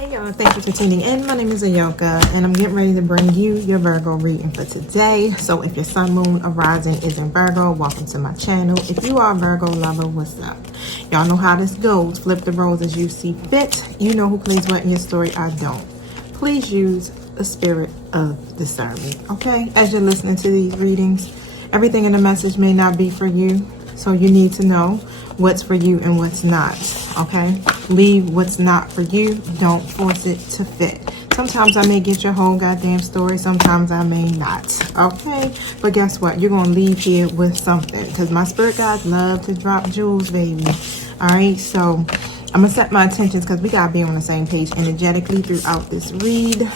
Hey y'all, thank you for tuning in. My name is Ayoka and I'm getting ready to bring you your Virgo reading for today. So if your sun, moon, or rising is in Virgo, welcome to my channel. If you are a Virgo lover, what's up? Y'all know how this goes. Flip the roles as you see fit. You know who plays what in your story, I don't. Please use the spirit of discernment, okay? As you're listening to these readings, everything in the message may not be for you. So you need to know what's for you and what's not, okay? Leave what's not for you. Don't force it to fit. Sometimes I may get your whole goddamn story. Sometimes I may not, okay? But guess what? You're going to leave here with something because my spirit guides love to drop jewels, baby. All right? So I'm going to set my intentions because we got to be on the same page energetically throughout this read.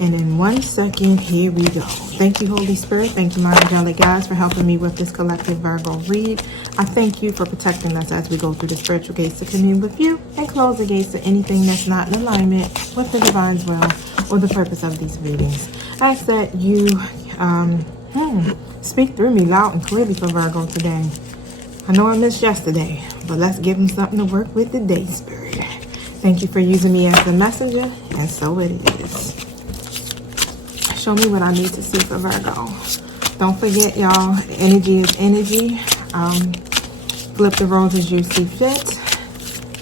And in 1 second, here we go. Thank you, Holy Spirit. Thank you, my angelic guides, for helping me with this collective Virgo read. I thank you for protecting us as we go through the spiritual gates to commune with you and close the gates to anything that's not in alignment with the divine's will or the purpose of these readings. I ask that you speak through me loud and clearly for Virgo today. I know I missed yesterday, but let's give them something to work with today, Spirit. Thank you for using me as the messenger, and so it is. Show me what I need to see for Virgo. Don't forget, y'all, energy is energy. Flip the roles as you see fit.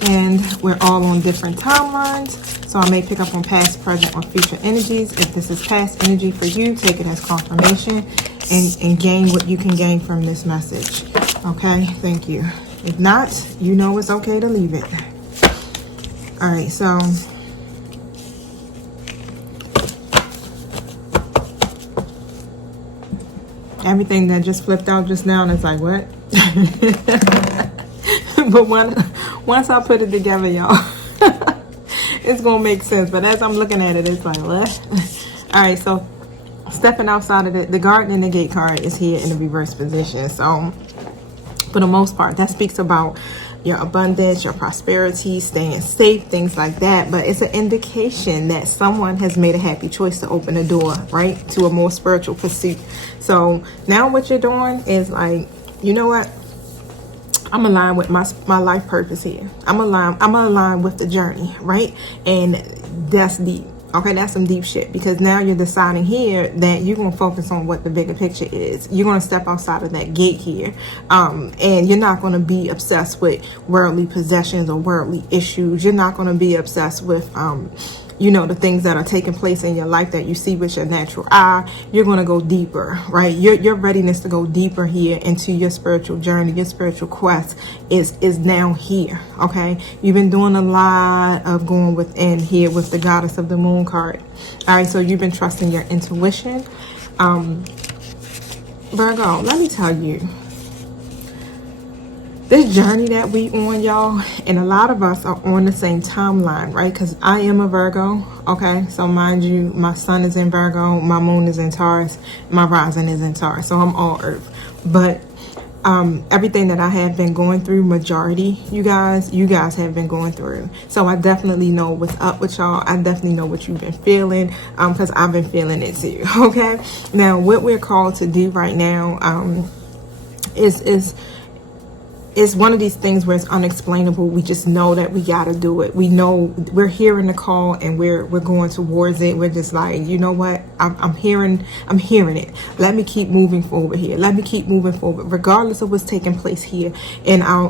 And we're all on different timelines. So I may pick up on past, present, or future energies. If this is past energy for you, take it as confirmation and gain what you can gain from this message. Okay, thank you. If not, you know it's okay to leave it. All right, so everything that just flipped out just now, and it's like, what? But once I put it together, y'all, it's gonna make sense. But as I'm looking at it, it's like, what? All right, so stepping outside of the garden and the gate card is here in the reverse position. So for the most part, that speaks about your abundance, your prosperity, staying safe, things like that. But it's an indication that someone has made a happy choice to open the door, right, to a more spiritual pursuit. So now what you're doing is like, you know what? I'm aligned with my life purpose here. I'm aligned with the journey, right? And that's deep. Okay, that's some deep shit, because now you're deciding here that you're going to focus on what the bigger picture is. You're going to step outside of that gate here. And you're not going to be obsessed with worldly possessions or worldly issues. You're not going to be obsessed with, you know, the things that are taking place in your life that you see with your natural eye. You're going to go deeper, right? Your readiness to go deeper here into your spiritual journey, your spiritual quest is now here, okay? You've been doing a lot of going within here with the goddess of the moon card. All right, so you've been trusting your intuition. Virgo, let me tell you, this journey that we on, y'all, and a lot of us are on the same timeline, right? Because I am a Virgo, okay? So mind you, my sun is in Virgo, my moon is in Taurus, my rising is in Taurus. So I'm all Earth. But everything that I have been going through, majority, you guys have been going through. So I definitely know what's up with y'all. I definitely know what you've been feeling, because I've been feeling it too, okay? Now, what we're called to do right now it's one of these things where it's unexplainable. We just know that we got to do it. We know we're hearing the call and we're going towards it. We're just like, you know what? I'm hearing it. Let me keep moving forward here. Let me keep moving forward, regardless of what's taking place here in our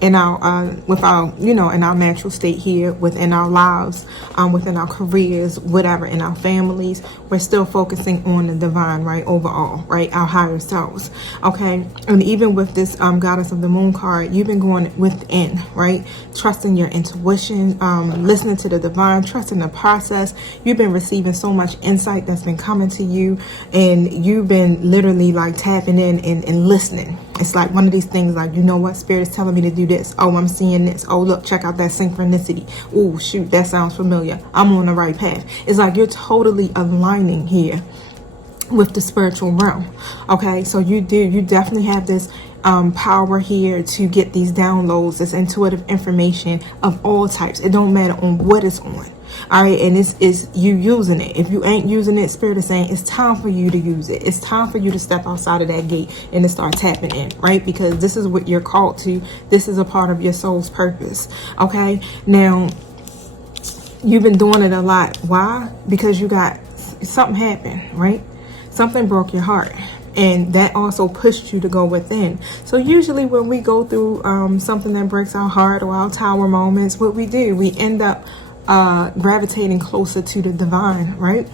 in our natural state here, within our lives, within our careers, whatever, in our families. We're still focusing on the divine, right? Overall, right? Our higher selves. Okay. And even with this goddess of the moon card, you've been going within, right? Trusting your intuition, listening to the divine, trusting the process. You've been receiving so much insight that's been coming to you, and you've been literally like tapping in and listening. It's like one of these things like, you know what, Spirit is telling me to do this. Oh, I'm seeing this. Oh, look, check out that synchronicity. Oh, shoot, that sounds familiar. I'm on the right path. It's like you're totally aligning here with the spiritual realm. Okay, so you definitely have this power here to get these downloads, this intuitive information of all types. It don't matter on what it's on. All right, and it's you using it. If you ain't using it, Spirit is saying it's time for you to use it. It's time for you to step outside of that gate and to start tapping in, right? Because this is what you're called to. This is a part of your soul's purpose. Okay, now You've been doing it a lot. Why? Because you got something happened, right? Something broke your heart, and that also pushed you to go within. So usually when we go through something that breaks our heart or our tower moments, what we do, we end up gravitating closer to the divine, right?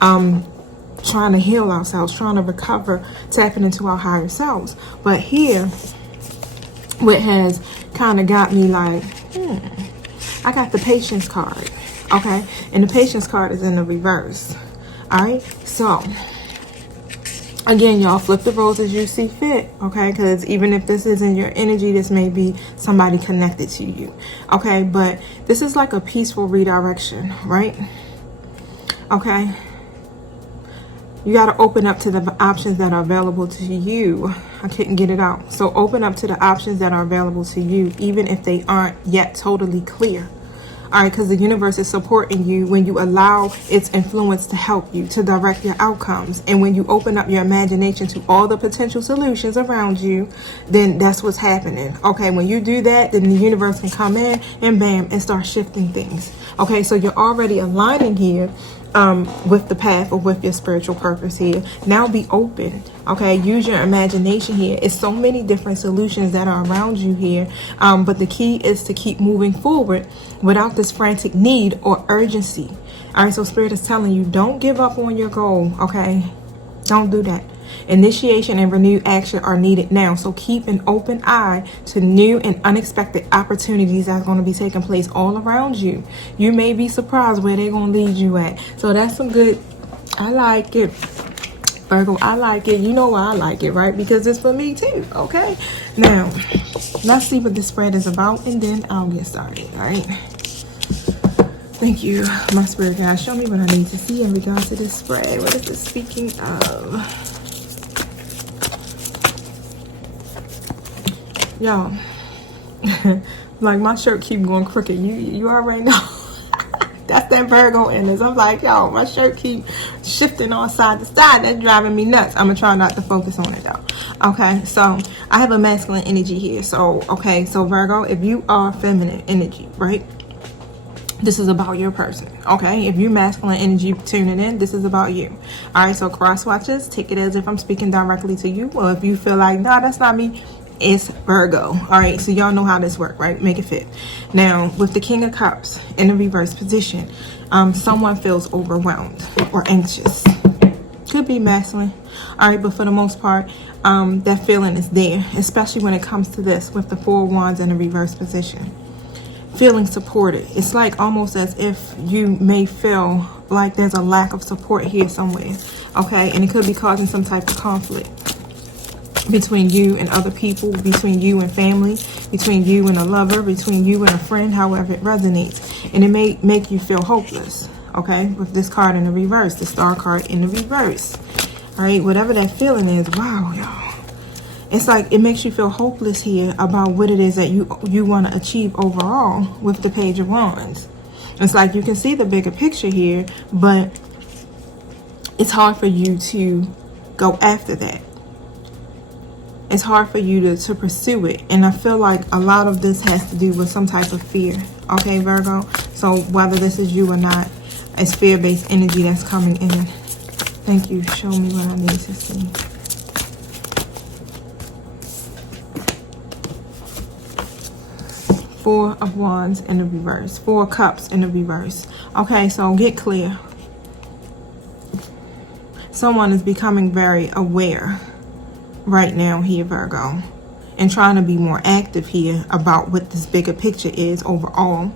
Trying to heal ourselves, trying to recover, tapping into our higher selves. But here, what has kind of got me like, I got the patience card, okay? And the patience card is in the reverse, all right? So, again, y'all, flip the roles as you see fit, okay? Because even if this isn't your energy, this may be somebody connected to you, okay? But this is like a peaceful redirection, right? Okay? You got to open up to the options that are available to you. I couldn't get it out. So open up to the options that are available to you, even if they aren't yet totally clear. All right, because the universe is supporting you when you allow its influence to help you, to direct your outcomes. And when you open up your imagination to all the potential solutions around you, then that's what's happening. Okay, when you do that, then the universe can come in and bam, and start shifting things. Okay, so you're already aligning here with the path or with your spiritual purpose here. Now be open, okay? Use your imagination here. It's so many different solutions that are around you here, but the key is to keep moving forward without this frantic need or urgency. All right, so Spirit is telling you, don't give up on your goal, okay? Don't do that. Initiation and renewed action are needed now. So keep an open eye to new and unexpected opportunities that's going to be taking place all around you. You may be surprised where they're going to lead you at. So that's some good. I like it, Virgo. I like it. You know why I like it, right? Because it's for me too. Okay. Now, let's see what the spread is about, and then I'll get started. All right. Thank you, my spirit guys. Show me what I need to see in regards to this spread. What is it speaking of? Y'all, like my shirt keep going crooked. You already know. That's that Virgo in this. I'm like, yo, my shirt keep shifting on side to side. That's driving me nuts. I'm gonna try not to focus on it though. Okay, so I have a masculine energy here. So, okay, so Virgo, if you are feminine energy, right? This is about your person, okay? If you masculine energy tuning in, this is about you. All right, so cross watches, take it as if I'm speaking directly to you. Or if you feel like, no, that's not me, it's Virgo. All right, so y'all know how this works, right? Make it fit. Now, with the King of Cups in the reverse position, someone feels overwhelmed or anxious. Could be masculine. All right, but for the most part, that feeling is there, especially when it comes to this with the Four of Wands in the reverse position. Feeling supported. It's like almost as if you may feel like there's a lack of support here somewhere, okay? And it could be causing some type of conflict between you and other people, between you and family, between you and a lover, between you and a friend, however it resonates. And it may make you feel hopeless, okay? With this card in the reverse, the Star card in the reverse. All right, whatever that feeling is, wow, y'all. It's like it makes you feel hopeless here about what it is that you want to achieve overall with the Page of Wands. It's like you can see the bigger picture here, but it's hard for you to go after that. It's hard for you to pursue it. And I feel like a lot of this has to do with some type of fear. Okay, Virgo? So whether this is you or not, it's fear-based energy that's coming in. Thank you. Show me what I need to see. Four of Wands in the reverse. Four of Cups in the reverse. Okay, so get clear. Someone is becoming very aware right now here, Virgo, and trying to be more active here about what this bigger picture is overall.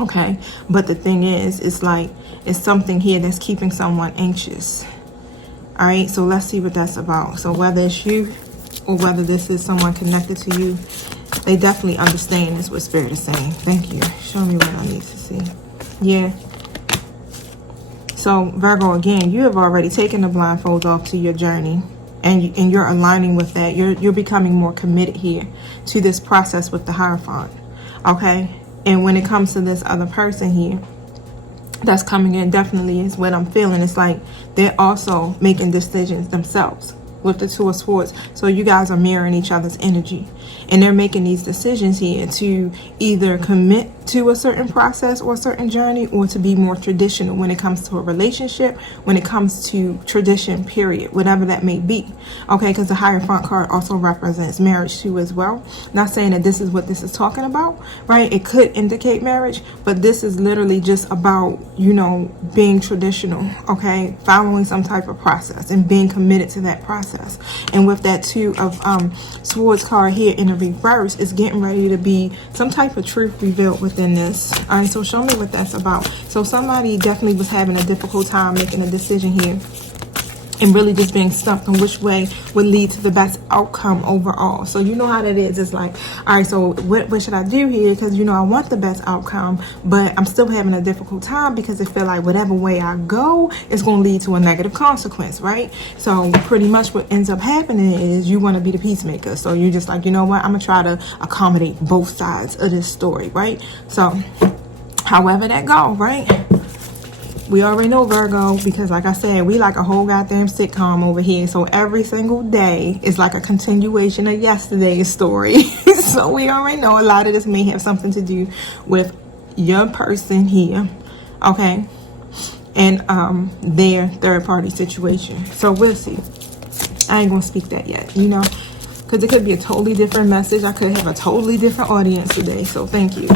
Okay, but the thing is, it's like it's something here that's keeping someone anxious. All right, so let's see what that's about. So whether it's you or whether this is someone connected to you, they definitely understand is what Spirit is saying. Thank you. Show me what I need to see. Yeah. So Virgo, again, you have already taken the blindfolds off to your journey, and you're aligning with that. You're becoming more committed here to this process with the Hierophant. Okay. And when it comes to this other person here that's coming in, definitely is what I'm feeling. It's like they're also making decisions themselves with the Two of Swords. So you guys are mirroring each other's energy, and they're making these decisions here to either commit to a certain process or a certain journey, or to be more traditional when it comes to a relationship, when it comes to tradition, period, whatever that may be. Okay, because the Hierophant card also represents marriage too as well. Not saying that this is what this is talking about, right? It could indicate marriage, but this is literally just about, you know, being traditional, okay, following some type of process and being committed to that process. And with that Two of Swords card here in the reverse, is getting ready to be some type of truth revealed within this. All right, so show me what that's about. So somebody definitely was having a difficult time making a decision here, and really just being stumped on which way would lead to the best outcome overall. So you know how that is. It's like, all right, so what should I do here? Because, you know, I want the best outcome, but I'm still having a difficult time because I feel like whatever way I go is going to lead to a negative consequence, right? So pretty much what ends up happening is you want to be the peacemaker. So you're just like, you know what? I'm going to try to accommodate both sides of this story, right? So however that go, right? We already know Virgo, because like I said, we like a whole goddamn sitcom over here. So every single day is like a continuation of yesterday's story. So we already know a lot of this may have something to do with your person here, okay, and their third party situation. So we'll see. I ain't gonna speak that yet, you know, because it could be a totally different message. I could have a totally different audience today. So thank you.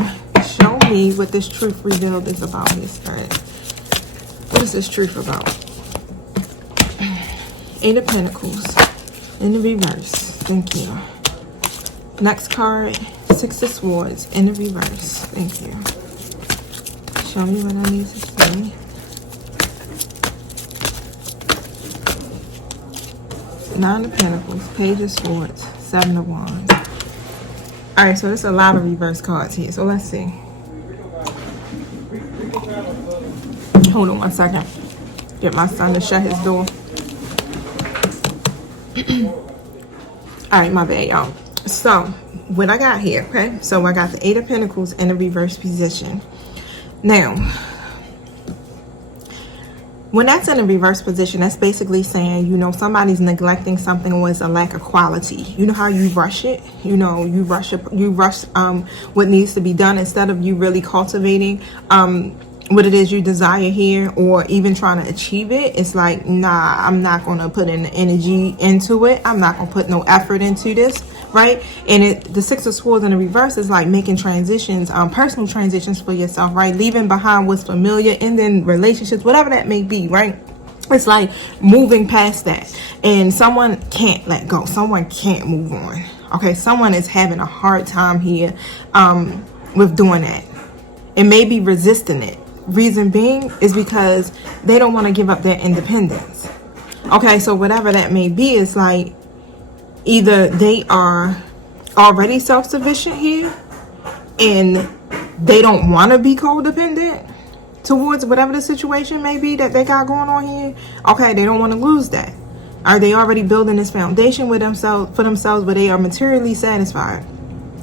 Show me what this truth revealed is about this, guys. What is this truth about? Eight of Pentacles in the reverse. Thank you. Next card, Six of Swords in the reverse. Thank you. Show me what I need to see. Nine of Pentacles, Page of Swords, Seven of Wands. All right, so there's a lot of reverse cards here. So let's see. Hold on 1 second. Get my son to shut his door. All right, my bad, y'all. So what I got here, okay? So I got the Eight of Pentacles in the reverse position. Now, when that's in a reverse position, that's basically saying, you know, somebody's neglecting something, or it's a lack of quality. You know how you rush it? You know, you rush what needs to be done instead of you really cultivating what it is you desire here, or even trying to achieve it. It's like, nah, I'm not going to put in the energy into it. I'm not going to put no effort into this, right? And the Six of Swords in the reverse is like making transitions, personal transitions for yourself, right? Leaving behind what's familiar, and then relationships, whatever that may be, right? It's like moving past that, and someone can't let go. Someone can't move on. Okay, someone is having a hard time here with doing that, and maybe resisting it. Reason being is because they don't want to give up their independence. Okay, so whatever that may be, it's like either they are already self-sufficient here and they don't want to be codependent towards whatever the situation may be that they got going on here. Okay, they don't want to lose that. Are they already building this foundation with themselves for themselves where they are materially satisfied?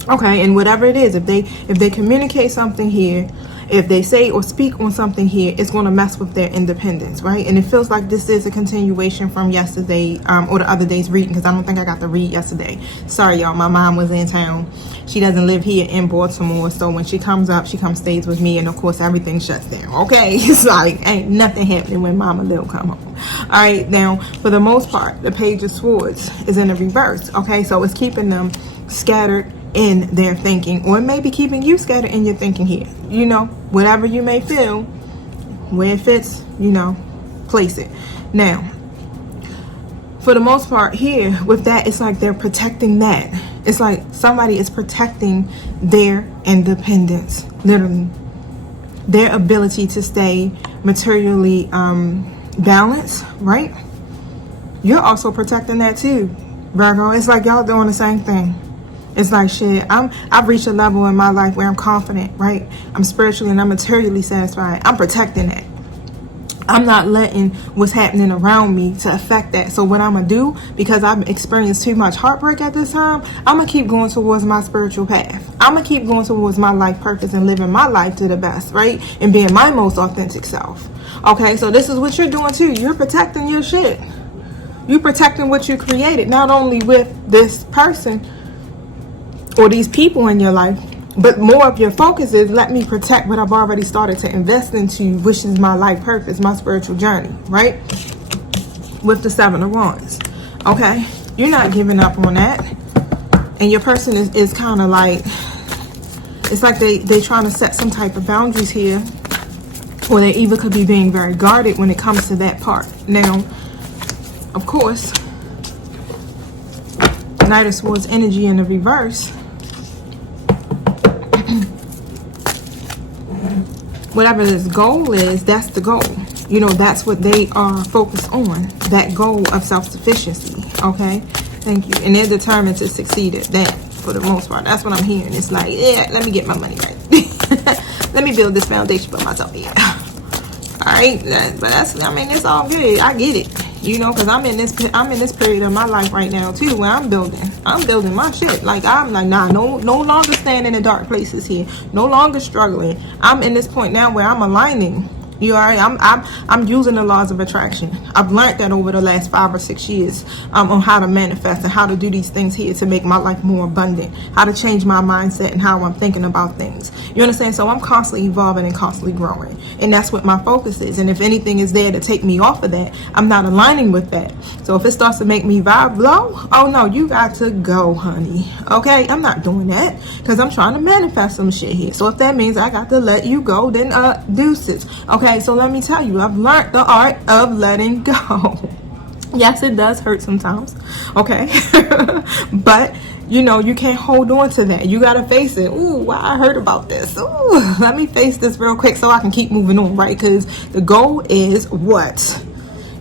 Okay, and whatever it is, if they communicate something here, if they say or speak on something here, it's going to mess with their independence, right? And it feels like this is a continuation from yesterday or the other day's reading, because I don't think I got to read yesterday. Sorry, y'all. My mom was in town. She doesn't live here in Baltimore, so when she comes up, she comes stays with me, and of course everything shuts down. Okay, it's like ain't nothing happening when Mama Lil come home. All right, now for the most part, the Page of Swords is in the reverse. Okay, so it's keeping them scattered in their thinking, or maybe keeping you scattered in your thinking here. You know, whatever you may feel, where it fits, you know, place it. Now, for the most part here with that, it's like they're protecting that. It's like somebody is protecting their independence, literally their ability to stay materially balanced, right? You're also protecting that too, Virgo. It's like y'all doing the same thing. It's like, shit, I've reached a level in my life where I'm confident, right? I'm spiritually and I'm materially satisfied. I'm protecting that. I'm not letting what's happening around me to affect that. So what I'm going to do, because I've experienced too much heartbreak at this time, I'm going to keep going towards my spiritual path. I'm going to keep going towards my life purpose and living my life to the best, right? And being my most authentic self. Okay, so this is what you're doing too. You're protecting your shit. You protecting what you created, not only with this person or these people in your life, but more of your focus is, let me protect what I've already started to invest into, which is my life purpose, my spiritual journey, right? With the Seven of Wands. Okay? You're not giving up on that. And your person is kind of like, it's like they're trying to set some type of boundaries here, or they even could be being very guarded when it comes to that part. Now, of course, Knight of Swords energy in the reverse. Whatever this goal is, that's the goal. You know, that's what they are focused on. That goal of self-sufficiency. Okay? Thank you. And they're determined to succeed at that for the most part. That's what I'm hearing. It's like, yeah, let me get my money right. Let me build this foundation for myself. Yeah. Alright? But that's, I mean, it's all good. I get it. You know, because I'm in this period of my life right now too, where I'm building my shit. Like, I'm like, nah, no longer staying in the dark places here, no longer struggling. I'm in this point now where I'm aligning. You all right? I'm using the laws of attraction. I've learned that over the last 5 or 6 years on how to manifest and how to do these things here to make my life more abundant, how to change my mindset and how I'm thinking about things. You understand? So I'm constantly evolving and constantly growing, and that's what my focus is. And if anything is there to take me off of that, I'm not aligning with that. So if it starts to make me vibe low, oh no, you got to go, honey. Okay, I'm not doing that because I'm trying to manifest some shit here. So if that means I got to let you go, then deuces. Okay. So let me tell you, I've learned the art of letting go. Yes, it does hurt sometimes. Okay. But, you know, you can't hold on to that. You got to face it. Ooh, why I heard about this. Ooh, let me face this real quick so I can keep moving on, right? Because the goal is what?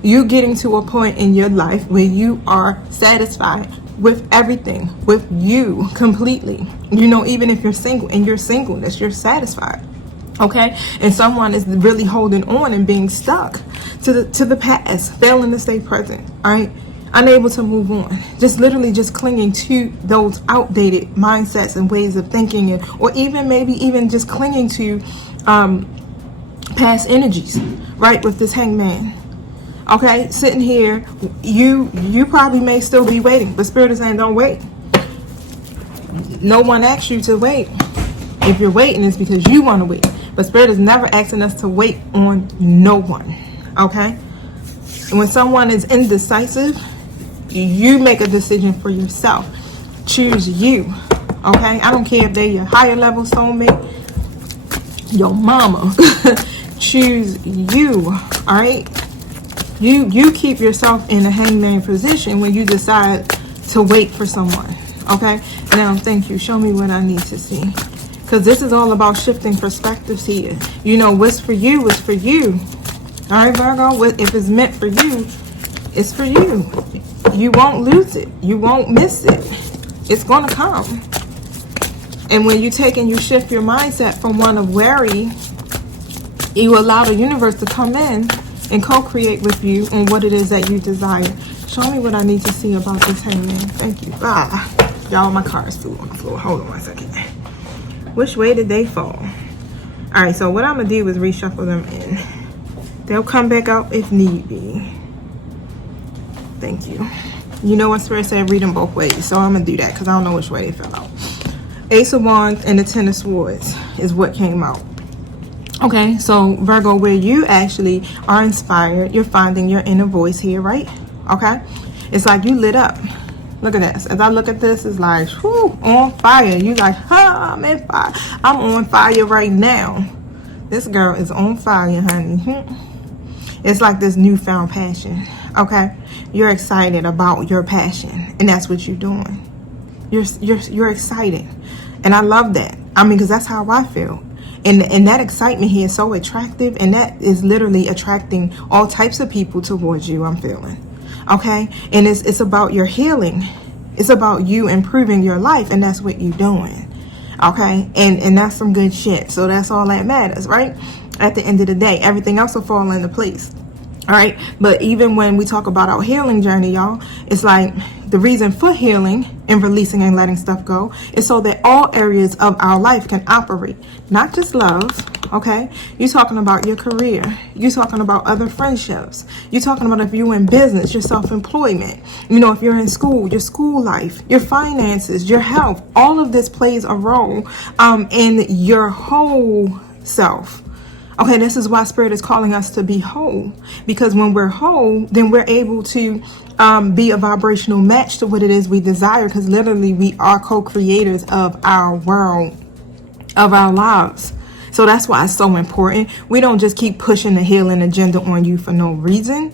You getting to a point in your life where you are satisfied with everything, with you completely. You know, even if you're single, in your singleness, you're satisfied. Okay, and someone is really holding on and being stuck to the past, failing to stay present. All right, unable to move on, just literally just clinging to those outdated mindsets and ways of thinking, and or even maybe even just clinging to past energies. Right, with this Hangman. Okay, sitting here, you probably may still be waiting, but Spirit is saying don't wait. No one asked you to wait. If you're waiting, it's because you want to wait. But Spirit is never asking us to wait on no one. Okay? And when someone is indecisive, you make a decision for yourself. Choose you. Okay? I don't care if they're your higher level soulmate, your mama. Choose you. Alright? You keep yourself in a hangman position when you decide to wait for someone. Okay? Now, thank you. Show me what I need to see. Because this is all about shifting perspectives here. You know, what's for you is for you. All right, Virgo? If it's meant for you, it's for you. You won't lose it. You won't miss it. It's going to come. And when you take and you shift your mindset from one of worry, you allow the universe to come in and co-create with you on what it is that you desire. Show me what I need to see about this hangman. Thank you. Y'all, my car is still on the floor. Hold on one second. Which way did they fall? Alright, so what I'm going to do is reshuffle them in. They'll come back out if need be. Thank you. You know what Spirit said? Read them both ways. So I'm going to do that because I don't know which way they fell out. Ace of Wands and the Ten of Swords is what came out. Okay, so Virgo, where you actually are inspired, you're finding your inner voice here, right? Okay? It's like you lit up. Look at this. As I look at this, it's like, whoo, on fire. You like, I'm in fire. I'm on fire right now. This girl is on fire, honey. It's like this newfound passion. Okay? You're excited about your passion. And that's what you're doing. You're excited. And I love that. I mean, because that's how I feel. And that excitement here is so attractive. And that is literally attracting all types of people towards you, I'm feeling. Okay, and it's about your healing. It's about you improving your life, and that's what you're doing. Okay, and that's some good shit. So that's all that matters, right? At the end of the day, everything else will fall into place. All right, but even when we talk about our healing journey, y'all, it's like the reason for healing and releasing and letting stuff go is so that all areas of our life can operate, not just love, Okay, you're talking about your career. You're talking about other friendships. You're talking about if you're in business, your self-employment. You know, if you're in school, your school life, your finances, your health. All of this plays a role in your whole self. Okay, this is why Spirit is calling us to be whole. Because when we're whole, then we're able to be a vibrational match to what it is we desire. Because literally, we are co-creators of our world, of our lives. So that's why it's so important. We don't just keep pushing the healing agenda on you for no reason.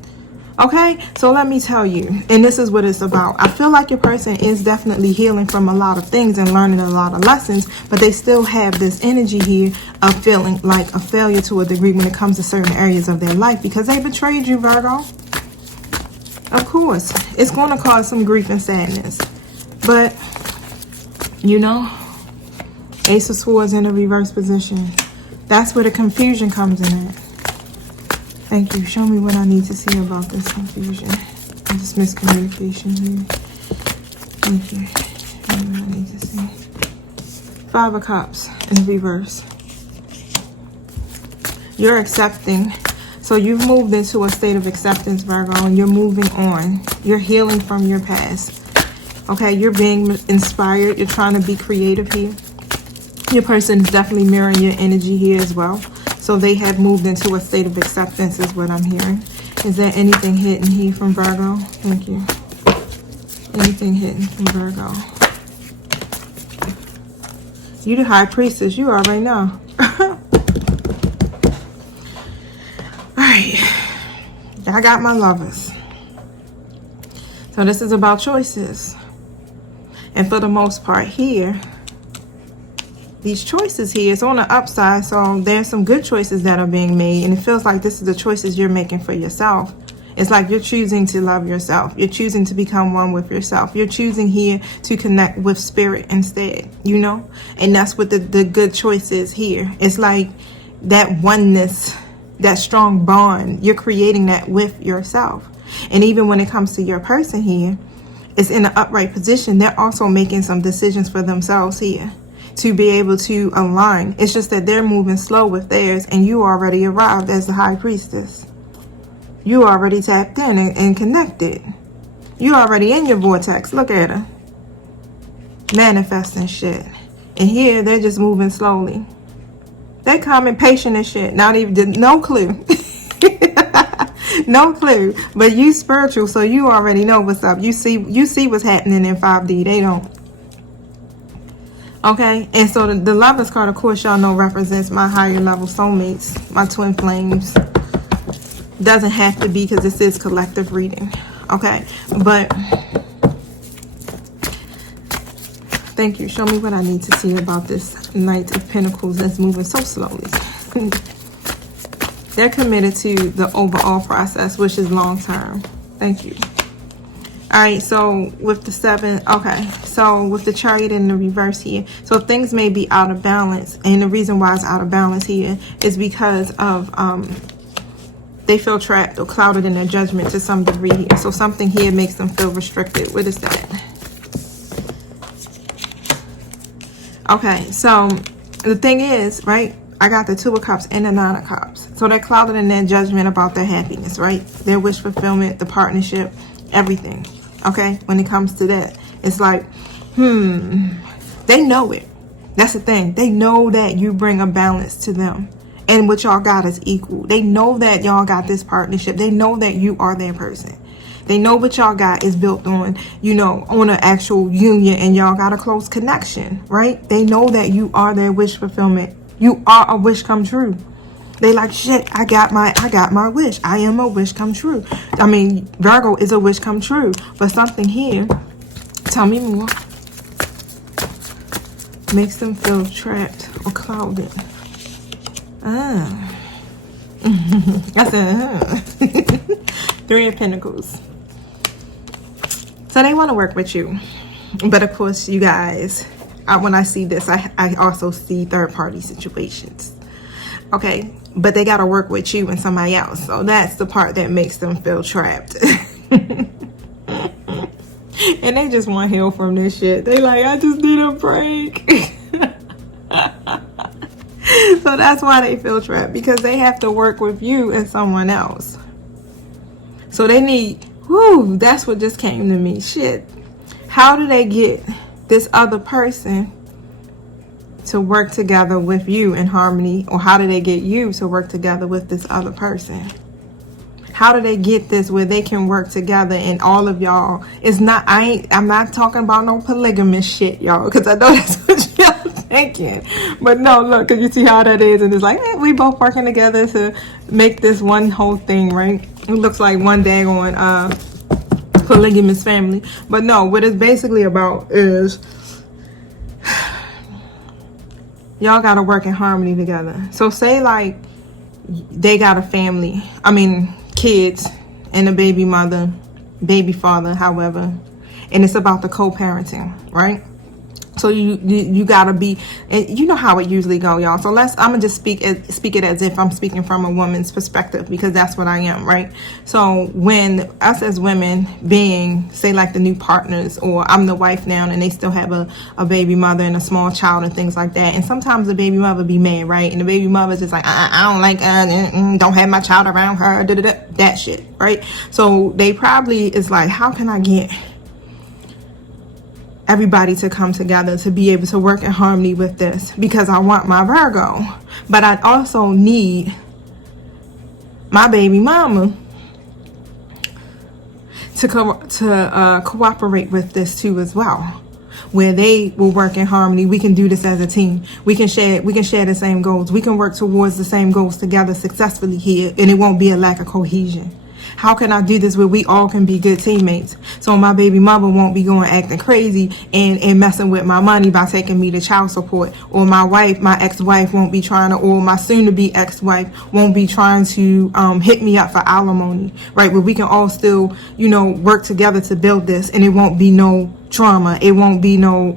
Okay, so let me tell you, and this is what it's about. I feel like your person is definitely healing from a lot of things and learning a lot of lessons, but they still have this energy here of feeling like a failure to a degree when it comes to certain areas of their life because they betrayed you, Virgo. Of course, it's going to cause some grief and sadness, but you know, Ace of Swords in a reverse position. That's where the confusion comes in at. Thank you. Show me what I need to see about this confusion and this miscommunication here. Thank you. Show me what I need to see. 5 of Cups in reverse. You're accepting. So you've moved into a state of acceptance, Virgo, and you're moving on. You're healing from your past. Okay, you're being inspired. You're trying to be creative here. Your person is definitely mirroring your energy here as well. So they have moved into a state of acceptance is what I'm hearing. Is there anything hidden here from Virgo? Thank you. Anything hidden from Virgo? You the High Priestess. You already know. Alright. I got my lovers. So this is about choices. And for the most part here, these choices here, it's on the upside, so there's some good choices that are being made, and it feels like this is the choices you're making for yourself. It's like you're choosing to love yourself. You're choosing to become one with yourself. You're choosing here to connect with spirit instead, you know? And that's what the good choice is here. It's like that oneness, that strong bond, you're creating that with yourself. And even when it comes to your person here, it's in an upright position. They're also making some decisions for themselves here to be able to align. It's just that they're moving slow with theirs, and you already arrived as the High Priestess. You already tapped in and connected. You already in your vortex. Look at her. Manifesting shit. And here, they're just moving slowly. They coming patient and shit. Not even, no clue. No clue. But you spiritual, so you already know what's up. You see what's happening in 5D. They don't. Okay, and so the Lovers card, of course, y'all know represents my higher level soulmates, my twin flames. Doesn't have to be because this is collective reading. Okay, but thank you. Show me what I need to see about this Knight of Pentacles that's moving so slowly. They're committed to the overall process, which is long term. Thank you. All right, so with the 7, okay, so with the Chariot in the reverse here, so things may be out of balance, and the reason why it's out of balance here is because of they feel trapped or clouded in their judgment to some degree here. So something here makes them feel restricted. What is that? Okay, so the thing is, right, I got the 2 of Cups and the 9 of Cups. So they're clouded in their judgment about their happiness, right? Their wish fulfillment, the partnership, everything. Okay, when it comes to that, it's like, they know it. That's the thing. They know that you bring a balance to them, and what y'all got is equal. They know that y'all got this partnership. They know that you are their person. They know what y'all got is built on, you know, on an actual union, and y'all got a close connection, right? They know that you are their wish fulfillment. You are a wish come true. They like, shit, I got my wish. I am a wish come true. I mean, Virgo is a wish come true. But something here, tell me more, makes them feel trapped or clouded. I said, 3 of Pentacles. So they want to work with you. But of course, you guys, when I see this, I also see third-party situations. Okay, but they got to work with you and somebody else. So that's the part that makes them feel trapped. And they just want help from this shit. They like, I just need a break. So So that's why they feel trapped, because they have to work with you and someone else. So they need, whoo, that's what just came to me. Shit. How do they get this other person to work together with you in harmony? Or how do they get you to work together with this other person? How do they get this where they can work together and all of y'all? It's not, I'm not talking about no polygamous shit, y'all, because I know that's what y'all thinking. But no, look, because you see how that is, and it's like, we both working together to make this one whole thing, right? It looks like one daggone polygamous family. But no, what it's basically about is y'all gotta work in harmony together. So say like they got a family, kids and a baby mother, baby father, however, and it's about the co-parenting, right? So you gotta be, and you know how it usually go, y'all. So I'm gonna just speak it as if I'm speaking from a woman's perspective, because that's what I am, right? So when us as women being, say like the new partners, or I'm the wife now and they still have a baby mother and a small child and things like that, and sometimes the baby mother be mad, right? And the baby mother's just like, I don't like don't have my child around her, that shit, right? So they probably is like, how can I get everybody to come together to be able to work in harmony with this, because I want my Virgo, but I also need my baby mama to cooperate with this too as well, where they will work in harmony. We can do this as a team. We can share the same goals. We can work towards the same goals together successfully here, and it won't be a lack of cohesion. How can I do this where we all can be good teammates? So my baby mother won't be going acting crazy and messing with my money by taking me to child support. Or my ex-wife won't be trying to, or my soon-to-be ex-wife won't be trying to hit me up for alimony, right? Where we can all still, work together to build this, and it won't be no trauma. It won't be no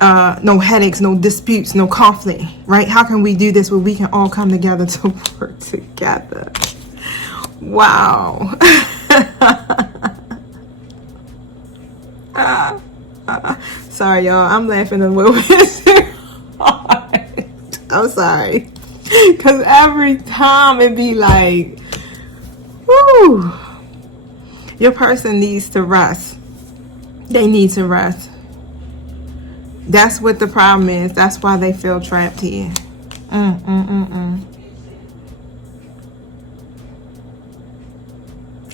headaches, no disputes, no conflict, right? How can we do this where we can all come together to work together? Wow. Sorry, y'all. I'm laughing a little bit hard. I'm sorry. Because every time it be like, whoo, your person needs to rest. They need to rest. That's what the problem is. That's why they feel trapped here.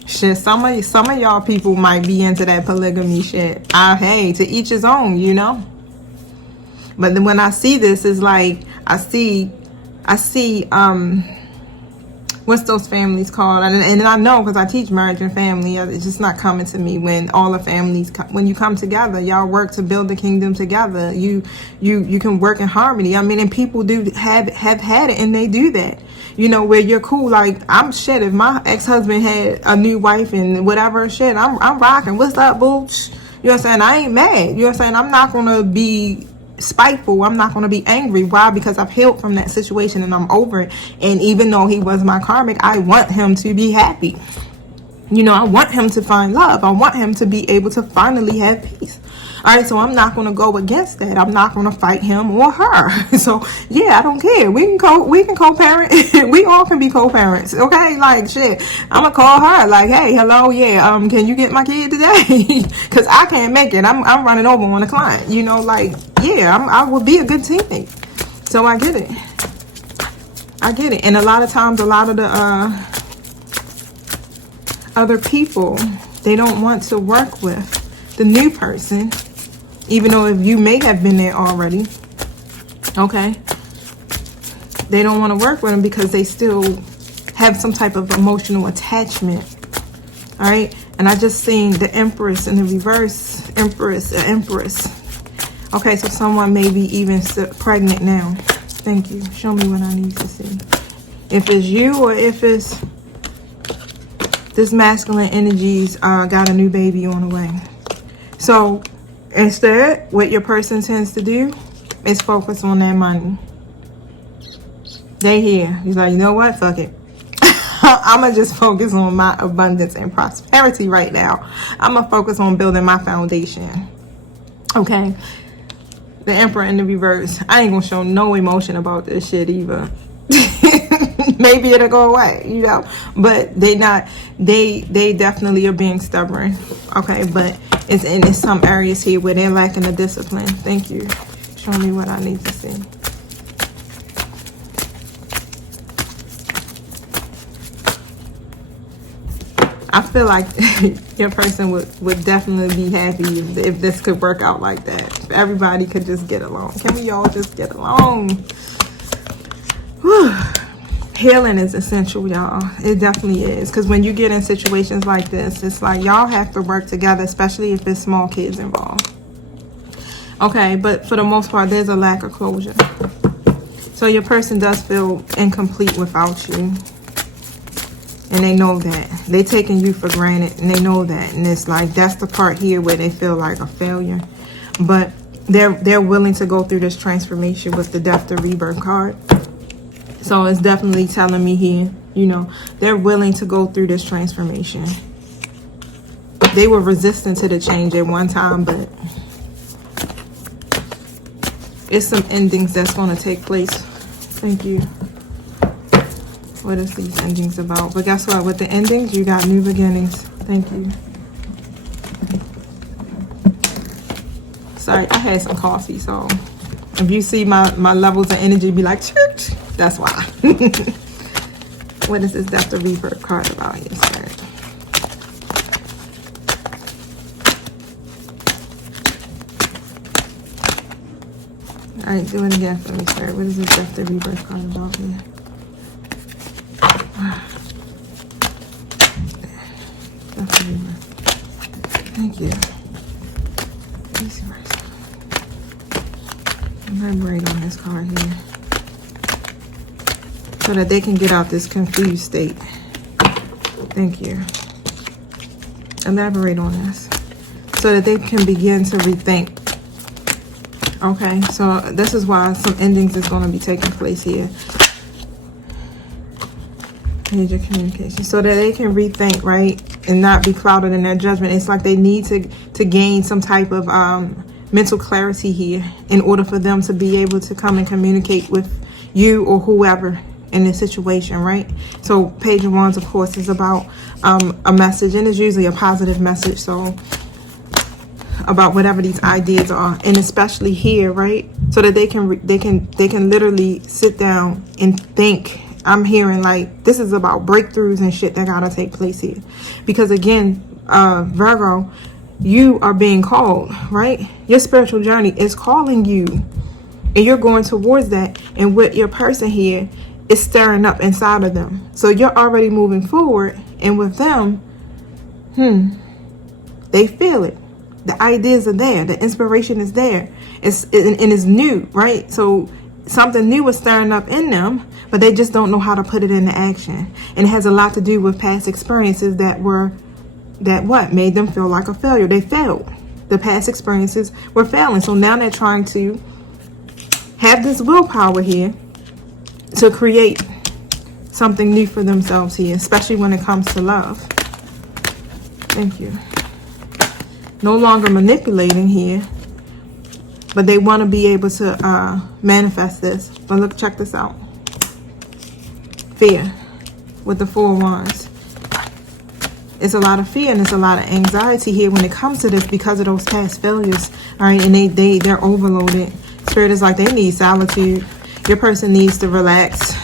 Shit, some of y'all people might be into that polygamy shit. Hey, to each his own, But then when I see this, it's like I see what's those families called? And I know, because I teach marriage and family. It's just not coming to me when all the families when you come together, y'all work to build the kingdom together. You can work in harmony. And people do have had it, and they do that. Where you're cool. Like, I'm shit. If my ex-husband had a new wife and whatever shit, I'm rocking. What's up, boo? You know what I'm saying? I ain't mad. You know what I'm saying? I'm not gonna be spiteful. I'm not gonna be angry. Why? Because I've healed from that situation and I'm over it. And even though he was my karmic, I want him to be happy. I want him to find love. I want him to be able to finally have peace. All right, so I'm not going to go against that. I'm not going to fight him or her. So, yeah, I don't care. We can co-parent. We all can be co-parents, okay? Like, shit, I'm going to call her like, hey, hello, yeah, can you get my kid today? Because I can't make it. I'm running over on a client, yeah, I would be a good teammate. So I get it. And a lot of times, a lot of the other people, they don't want to work with the new person, even though if you may have been there already, okay? They don't want to work with them because they still have some type of emotional attachment, all right? And I just seen the Empress in the reverse, Empress. Okay, so someone may be even pregnant now. Thank you. Show me what I need to see. If it's you or if it's this masculine energies got a new baby on the way. So instead, what your person tends to do is focus on their money. They here. He's like, you know what? Fuck it. I'm going to just focus on my abundance and prosperity right now. I'm going to focus on building my foundation. Okay? The Emperor in the reverse. I ain't gonna show no emotion about this shit either. Maybe it'll go away, you know. But they definitely are being stubborn. Okay, but it's in some areas here where they're lacking the discipline. Thank you. Show me what I need to see. I feel like your person would definitely be happy if this could work out like that. If everybody could just get along. Can we all just get along? Whew. Healing is essential, y'all. It definitely is. Because when you get in situations like this, it's like y'all have to work together, especially if there's small kids involved. Okay, but for the most part, there's a lack of closure. So your person does feel incomplete without you. And they know that. They're taking you for granted. And they know that. And it's like, that's the part here where they feel like a failure. But they're willing to go through this transformation with the Death to Rebirth card. So it's definitely telling me here, you know, they're willing to go through this transformation. They were resistant to the change at one time, but it's some endings that's going to take place. Thank you. What is these endings about? But guess what? With the endings, you got new beginnings. Thank you. Sorry, I had some coffee, so if you see my levels of energy be like, church, that's why. What is this Death to Rebirth card about here, Spirit? All right, do it again for me, Spirit. What is this Death to Rebirth card about here? Thank you. Elaborate on this card here. So that they can get out this confused state. Thank you. Elaborate on this. So that they can begin to rethink. Okay, so this is why some endings is going to be taking place here. Major communication. So that they can rethink, right? And not be clouded in their judgment. It's like they need to gain some type of mental clarity here in order for them to be able to come and communicate with you or whoever in this situation, right? So Page of Wands, of course, is about a message, and it's usually a positive message. So about whatever these ideas are, and especially here, right? So that they can literally sit down and think. I'm hearing like this is about breakthroughs and shit that gotta take place here, because again, Virgo, you are being called, right? Your spiritual journey is calling you, and you're going towards that. And what your person here is stirring up inside of them, so you're already moving forward. And with them, they feel it. The ideas are there. The inspiration is there. It's new, right? So something new is stirring up in them, but they just don't know how to put it into action. And it has a lot to do with past experiences that made them feel like a failure. They failed. The past experiences were failing. So now they're trying to have this willpower here to create something new for themselves here, especially when it comes to love. Thank you. No longer manipulating here, but they want to be able to manifest this. But look, check this out. Fear with the Four of Wands. It's a lot of fear and it's a lot of anxiety here when it comes to this because of those past failures. All right, and they're overloaded. Spirit is like they need solitude. Your person needs to relax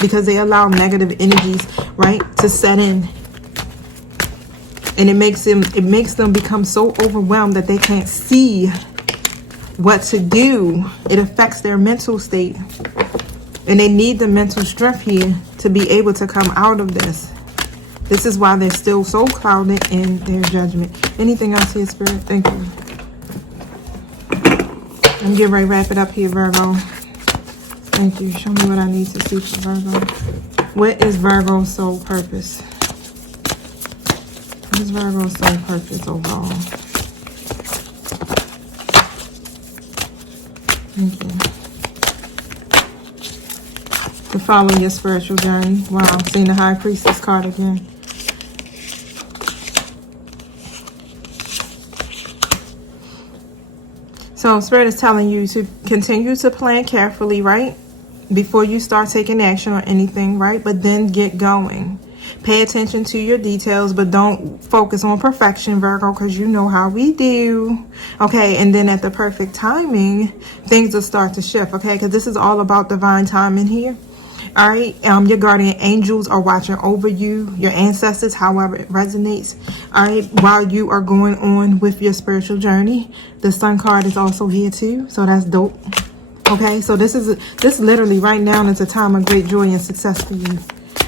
because they allow negative energies, right, to set in. And it makes them become so overwhelmed that they can't see what to do. It affects their mental state. And they need the mental strength here to be able to come out of this. This is why they're still so clouded in their judgment. Anything else here, Spirit? Thank you. I'm getting ready to wrap it up here, Virgo. Thank you. Show me what I need to see for Virgo. What is Virgo's soul purpose? What is Virgo's soul purpose overall? Thank you. To follow your spiritual journey. Wow, I'm seeing the High Priestess card again. So Spirit is telling you to continue to plan carefully, right? Before you start taking action on anything, right? But then get going. Pay attention to your details, but don't focus on perfection, Virgo, because you know how we do. Okay, and then at the perfect timing, things will start to shift, okay? Because this is all about divine timing here. All right, your guardian angels are watching over you, your ancestors, however it resonates. All right, while you are going on with your spiritual journey, the Sun card is also here too, so that's dope. Okay, so this literally right now is a time of great joy and success for you.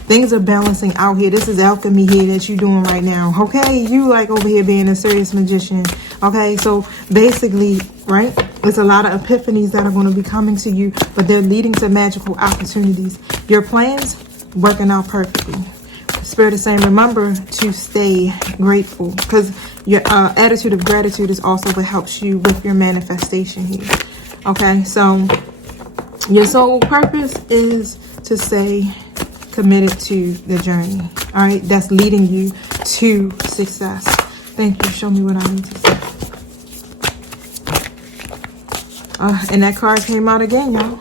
Things are balancing out here. This is alchemy here that you're doing right now. Okay, you like over here being a serious magician. Okay, so basically, right, there's a lot of epiphanies that are going to be coming to you, but they're leading to magical opportunities. Your plans working out perfectly. Spirit is saying, remember to stay grateful, because your attitude of gratitude is also what helps you with your manifestation here. Okay, so your soul purpose is to stay committed to the journey. All right, that's leading you to success. Thank you. Show me what I need to say. And that card came out again, y'all.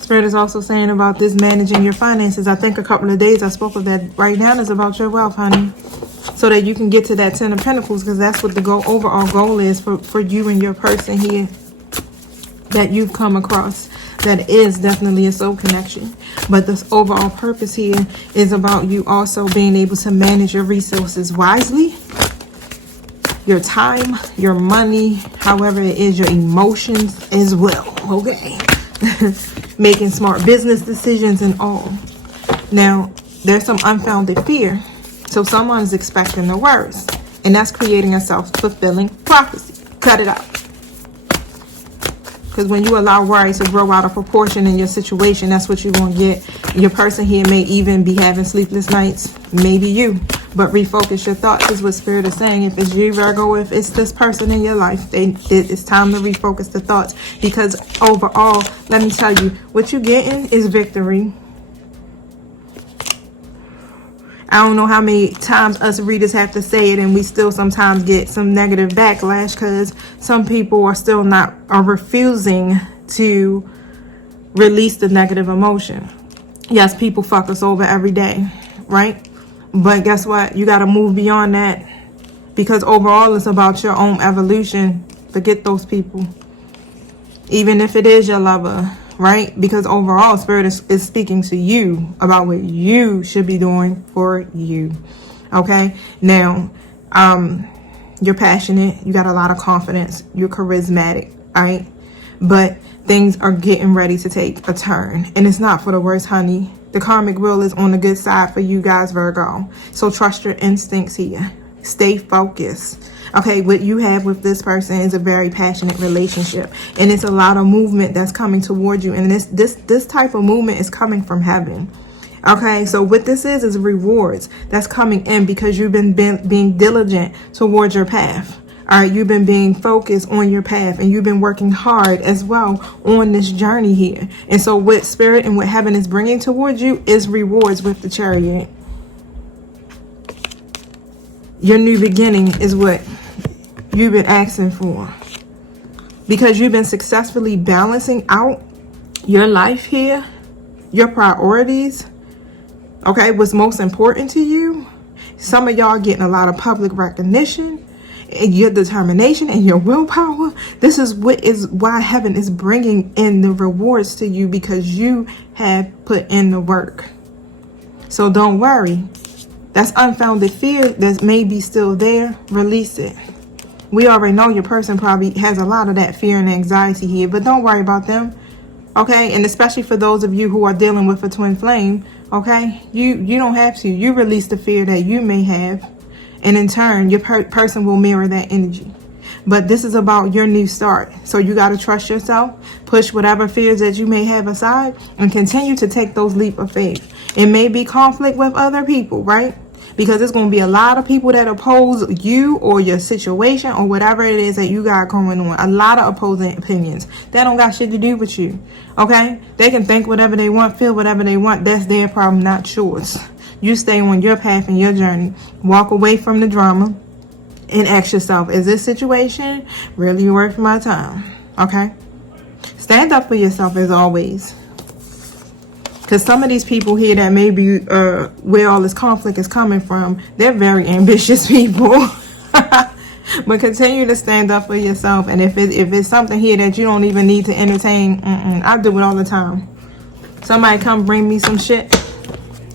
Spirit is also saying about this managing your finances. I think a couple of days I spoke of that. Right now is about your wealth, honey, so that you can get to that 10 of Pentacles, because that's what the overall goal is for you and your person here that you've come across. That is definitely a soul connection, but this overall purpose here is about you also being able to manage your resources wisely, your time, your money, however it is, your emotions as well. Okay. Making smart business decisions and all. Now there's some unfounded fear, so someone's expecting the worst, and that's creating a self-fulfilling prophecy. Cut it out. Because when you allow worry to grow out of proportion in your situation, that's what you're going to get. Your person here may even be having sleepless nights. Maybe you. But refocus your thoughts is what Spirit is saying. If it's you, Virgo, if it's this person in your life, it's time to refocus the thoughts. Because overall, let me tell you, what you're getting is victory. I don't know how many times us readers have to say it, and we still sometimes get some negative backlash because some people are refusing to release the negative emotion. Yes, people fuck us over every day, right? But guess what? You got to move beyond that, because overall it's about your own evolution. Forget those people. Even if it is your lover, right? Because overall Spirit is speaking to you about what you should be doing for you. Okay, now you're passionate, you got a lot of confidence, you're charismatic, right? But things are getting ready to take a turn, and it's not for the worst, honey. The karmic wheel is on the good side for you guys, Virgo. So trust your instincts here. Stay focused. Okay, what you have with this person is a very passionate relationship, and it's a lot of movement that's coming toward you, and this type of movement is coming from heaven. Okay, so what this is rewards that's coming in because you've been being diligent towards your path. All right, you've been being focused on your path, and you've been working hard as well on this journey here. And so what Spirit and what heaven is bringing towards you is rewards with the Chariot. Your new beginning is what you've been asking for, because you've been successfully balancing out your life here, your priorities. Okay, what's most important to you. Some of y'all getting a lot of public recognition, and your determination and your willpower. This is why heaven is bringing in the rewards to you, because you have put in the work. So don't worry. That's unfounded fear that may be still there. Release it. We already know your person probably has a lot of that fear and anxiety here, but don't worry about them. Okay, and especially for those of you who are dealing with a twin flame, okay, you don't have to. You release the fear that you may have, and in turn, your person will mirror that energy. But this is about your new start. So you got to trust yourself, push whatever fears that you may have aside, and continue to take those leap of faith. It may be conflict with other people, right? Because there's going to be a lot of people that oppose you or your situation or whatever it is that you got going on. A lot of opposing opinions. That don't got shit to do with you. Okay? They can think whatever they want, feel whatever they want. That's their problem, not yours. You stay on your path and your journey. Walk away from the drama and ask yourself, is this situation really worth my time? Okay? Stand up for yourself as always. Because some of these people here that maybe where all this conflict is coming from, they're very ambitious people. But continue to stand up for yourself. And if it's something here that you don't even need to entertain, I do it all the time. Somebody come bring me some shit,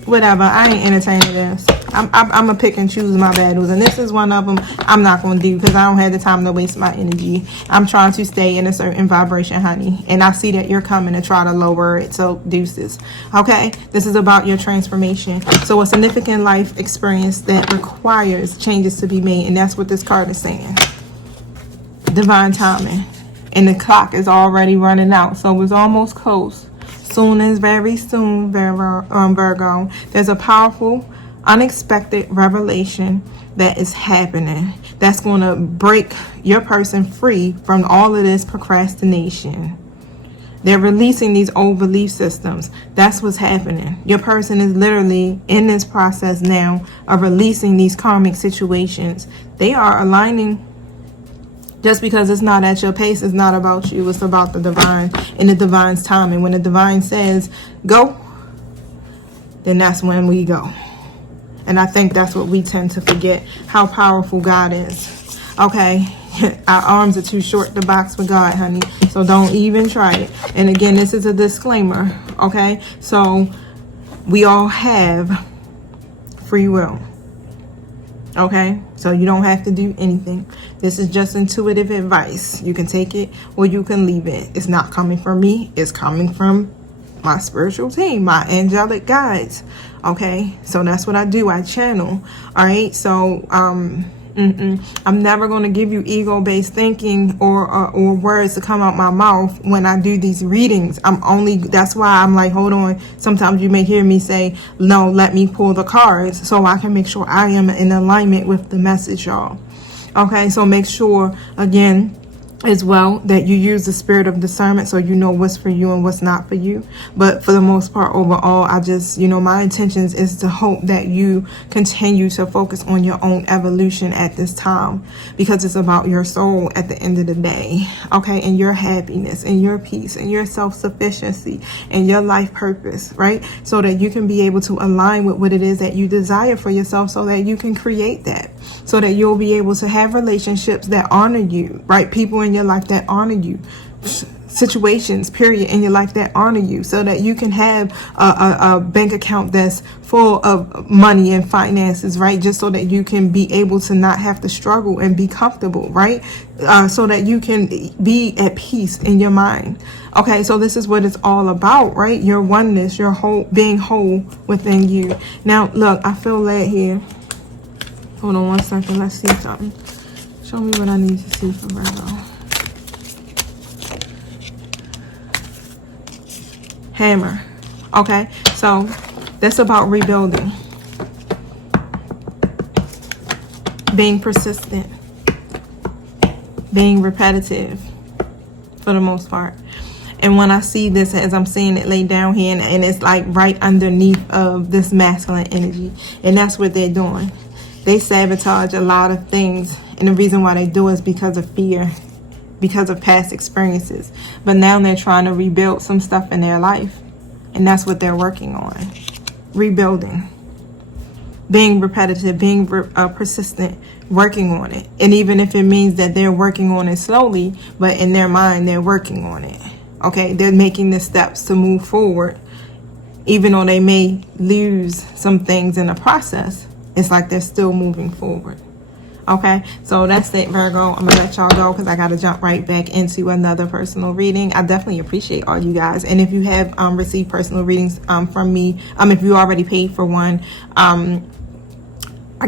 whatever, I ain't entertaining this. I'm gonna pick and choose my battles, and this is one of them I'm not gonna do, because I don't have the time to waste my energy. I'm trying to stay in a certain vibration, honey, and I see that you're coming to try to lower it, so deuces. Okay, this is about your transformation. So a significant life experience that requires changes to be made, and that's what this card is saying. Divine timing, and the clock is already running out, so it's almost close. Soon is very soon, Virgo. There's a powerful, unexpected revelation that is happening that's going to break your person free from all of this procrastination. They're releasing these old belief systems. That's what's happening. Your person is literally in this process now of releasing these karmic situations. They are aligning. Just because it's not at your pace, it's not about you. It's about the divine and the divine's timing. When the divine says go, then that's when we go. And I think that's what we tend to forget, how powerful God is. Okay, our arms are too short to box with God, honey. So don't even try it. And again, this is a disclaimer. Okay, so we all have free will. Okay, so you don't have to do anything. This is just intuitive advice. You can take it or you can leave it. It's not coming from me. It's coming from my spiritual team, my angelic guides. Okay, so that's what I do. I channel. All right, so I'm never going to give you ego-based thinking or words to come out my mouth when I do these readings. That's why I'm like, hold on. Sometimes you may hear me say, no, let me pull the cards so I can make sure I am in alignment with the message, y'all. Okay, so make sure, again, as well, that you use the spirit of discernment so you know what's for you and what's not for you. But for the most part, overall, I just, my intentions is to hope that you continue to focus on your own evolution at this time, because it's about your soul at the end of the day. Okay, and your happiness and your peace and your self-sufficiency and your life purpose, right? So that you can be able to align with what it is that you desire for yourself, so that you can create that, so that you'll be able to have relationships that honor you, right? People in your life that honor you, situations, period, in your life that honor you, so that you can have a bank account that's full of money and finances, right? Just so that you can be able to not have to struggle and be comfortable, right? So that you can be at peace in your mind. Okay, so this is what it's all about, right? Your oneness, your whole, being whole within you. Now, look, I feel led here. Hold on one second. Let's see something. Show me what I need to see from Virgo. Hammer. Okay, so that's about rebuilding, being persistent, being repetitive for the most part. And when I see this, as I'm seeing it laid down here, and it's like right underneath of this masculine energy, and that's what they're doing. They sabotage a lot of things, and the reason why they do it is because of fear, because of past experiences. But now they're trying to rebuild some stuff in their life, and that's what they're working on. Rebuilding, being repetitive, being persistent, working on it. And even if it means that they're working on it slowly, but in their mind they're working on it. Okay, they're making the steps to move forward, even though they may lose some things in the process. It's like they're still moving forward. Okay, so that's it, Virgo. I'm gonna let y'all go because I gotta jump right back into another personal reading. I definitely appreciate all you guys, and if you have received personal readings from me, if you already paid for one, I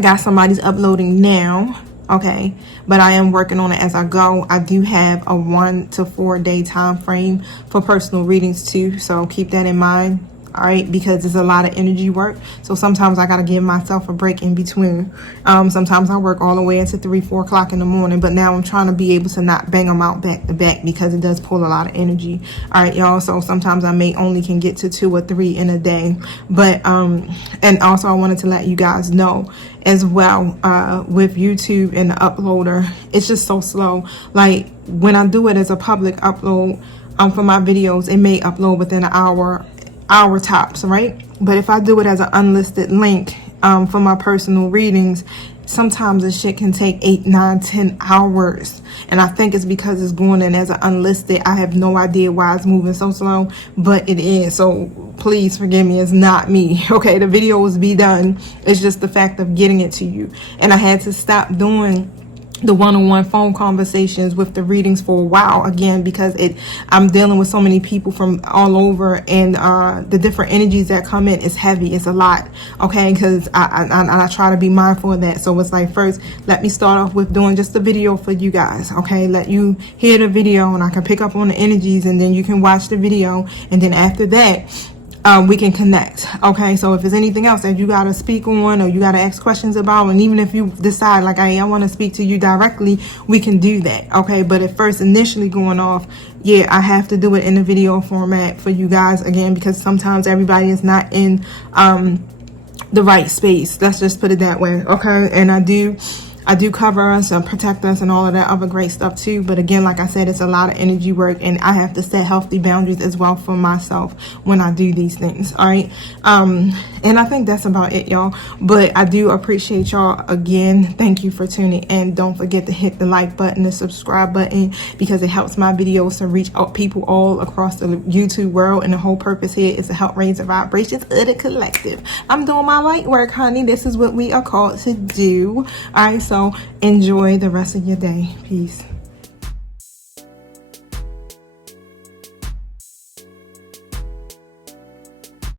got somebody's uploading now. Okay, but I am working on it as I go. I do have a 1 to 4 day time frame for personal readings too, so keep that in mind. all right, because it's a lot of energy work. So sometimes I gotta give myself a break in between. Sometimes I work all the way into 3-4 o'clock in the morning, but now I'm trying to be able to not bang them out back to back because it does pull a lot of energy. All right, y'all. So sometimes I may only can get to 2 or 3 in a day, but and also I wanted to let you guys know as well, with YouTube and the uploader, it's just so slow. Like when I do it as a public upload for my videos, it may upload within an hour tops, right? But if I do it as an unlisted link for my personal readings, sometimes this shit can take 8, 9, 10 hours. And I think it's because it's going in as an unlisted. I have no idea why it's moving so slow, but it is. So please forgive me, it's not me. Okay, the videos be done. It's just the fact of getting it to you. And I had to stop doing the one-on-one phone conversations with the readings for a while, again, because I'm dealing with so many people from all over, and the different energies that come in is heavy. It's a lot, okay, because I try to be mindful of that. So it's like, first let me start off with doing just the video for you guys, okay, let you hear the video and I can pick up on the energies, and then you can watch the video, and then after that we can connect. Okay, so if there's anything else that you gotta speak on or you gotta ask questions about, and even if you decide like I want to speak to you directly, we can do that. Okay, but at first, initially going off, yeah, I have to do it in the video format for you guys, again, because sometimes everybody is not in the right space. Let's just put it that way. Okay, and I do cover us and protect us and all of that other great stuff too. But again, like I said, it's a lot of energy work, and I have to set healthy boundaries as well for myself when I do these things. All right. And I think that's about it, y'all. But I do appreciate y'all again. Thank you for tuning in. Don't forget to hit the like button, the subscribe button, because it helps my videos to reach out people all across the YouTube world. And the whole purpose here is to help raise the vibrations of the collective. I'm doing my light work, honey. This is what we are called to do. All right. So enjoy the rest of your day. Peace.